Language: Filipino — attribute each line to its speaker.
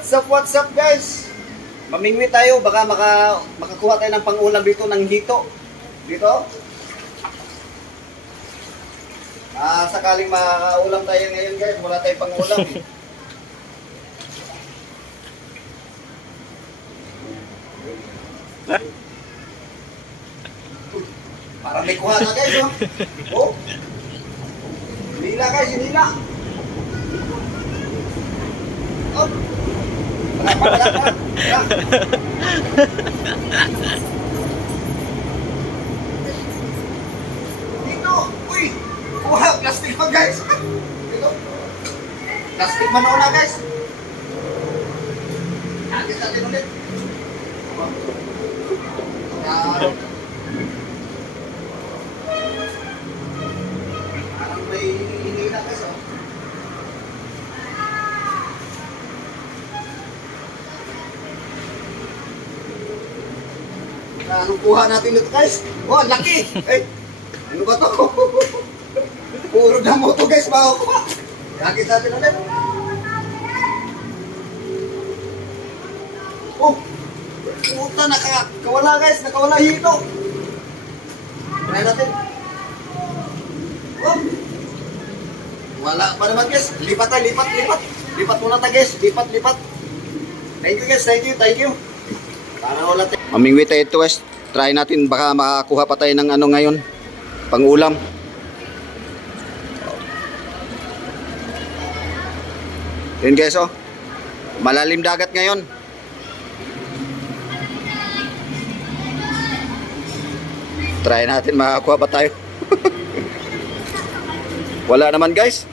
Speaker 1: What's up, what's up guys? Mamingwi tayo, baka maka, makakuha tayo ng pangulam dito ng hito. Dito. Ah, sakaling makaulam tayo ngayon guys, wala tayong pangulam. eh. Parang may kuha na guys, oh. Oh. Hinila guys, hinila. Oh. Wala pa, wala pa. Wala. Dito, uy. Kuha, plastic pa guys. Dito. Plastic man na guys. Agis natin ulit. Yan. Anong kuha natin dito guys? Oh, laki! Ay, ano ba to? Puro damo to guys, makukuha. Lagi sa atin ulit. Oh! Puta, nakawala guys, nakawala hito. Try natin. Oh! Wala pa naman guys. Lipat tayo, lipat, lipat. Lipat muna tayo guys, lipat, lipat. Thank you guys, thank you, thank you. Para wala tayo. Mamingwi tayo ito guys. Try natin, baka makakuha pa tayo ng ano ngayon. Pangulam. Yun guys oh. Malalim dagat ngayon. Try natin makakuha pa tayo. Wala naman guys.